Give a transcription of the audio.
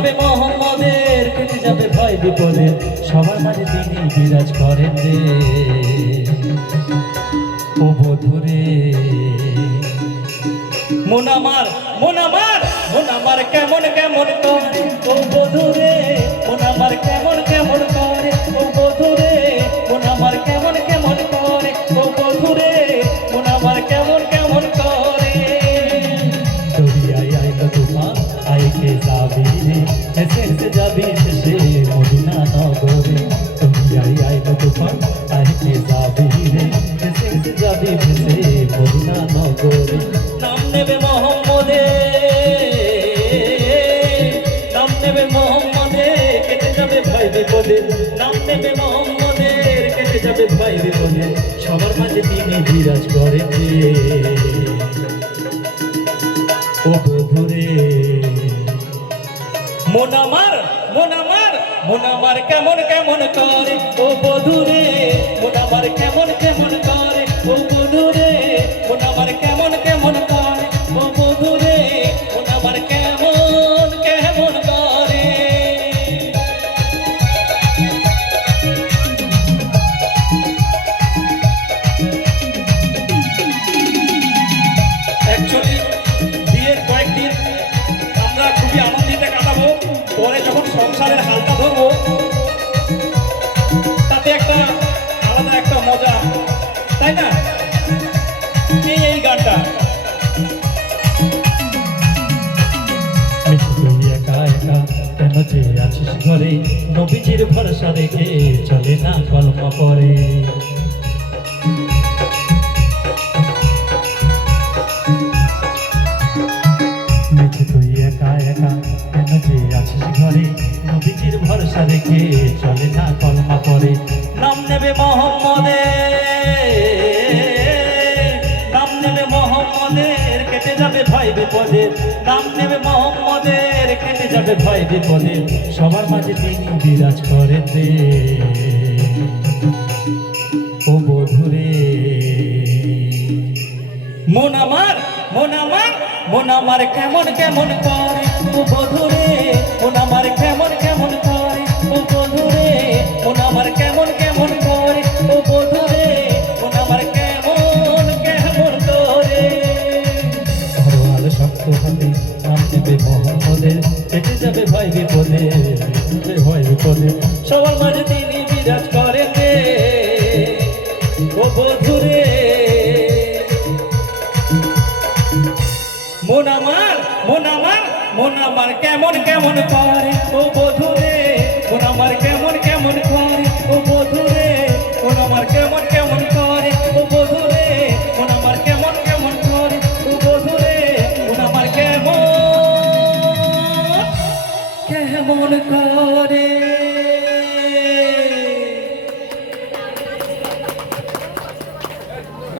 নেবে মোহাম্মদের, কেটে যাবে ভয় বিপদে, সবার মাঝে তিনি বিরাজ করেন রে। ও বধুরে মন আমার, মন আমার, মন আমার কেমন কেমন করে, ও বধুরে মন আমার কেমন কেমন করে, ও বধুরে মন আমার কেমন কেমন করে, ও বধুরে মন আমার কেমন কেমন করে। দরিয়ায় আইলো তুফান আইকে যাবি রে, হেসে হেসে যাবি শেষে মদিনা নগরে। দরিয়ায় আইলো তুফান আইকে যাবি রে, হেসে হেসে যাবি শেষে মদিনা নগরে। নাম নেবে মোহাম্মদে, নাম নেবে মোহাম্মদে, কেটে যাবে ভয় বিপদে, নাম নেবে মোহাম্মদের, কেটে যাবে ভয় বিপদে, সবার মাঝে তিনি বিরাজ করেন রে। ও বধুরে মন আমার, মন আমার, মন আমার কেমন কেমন করে, ও বধুরে মন আমার কেমন কেমন করে, ও বধুরে মন আমার কেমন কেমন করে, ও বধুরে মন আমার কেমন কেমন করে। অ্যাকচুয়ালি বিয়ের কয়েকদিন আমরা খুবই আনন্দিতে কাটাবো, পরে যখন সংসারের হালকা ধরবো তাতে একটা আলাদা একটা মজা, তাই না? এই গানটা তুই একা একা কেন যে আছিস ঘরে, নবীজির ভরসা রেখে চলে না কলমা পরে। তুই একা একা কেন যে আছিস ঘরে, নবীজির ভরসা রেখে চলে না কলমা পরে। নাম নেবে মোহাম্মদের, নাম নেবে মোহাম্মদের, কেটে যাবে ভয় বিপদে, নাম নেবে মোহাম্মদের, কেটে যাবে ভয় বিপদে, সবার মাঝে তিনি বিরাজ করেন রে। ও বধুরে মন আমার, মন আমার, মন আমার কেমন কেমন করে, ও বধুরে মন আমার কেমন কেমন করে, ও বধুরে মন আমার কেমন কেমন করে, ও বধুরে মন আমার কেমন কেমন করে। ঘরোয়াল শক্ত হাতে নাম নেবে মোহাম্মদের, কেটে যাবে ভয় বিপদে, ভয় বিপদে, সবার মাঝে তিনি বিরাজ করেন রে। ও বধুরে মন আমার, মন আমার, মন আমার কেমন কেমন করে, ও বধুরে মন আমার কেমন কেমন করে, ও বধুরে মন আমার কেমন কেমন করে, ও বধুরে মন আমার কেমন কেমন করে, ও বধুরে মন আমার কেমন কেমন করে।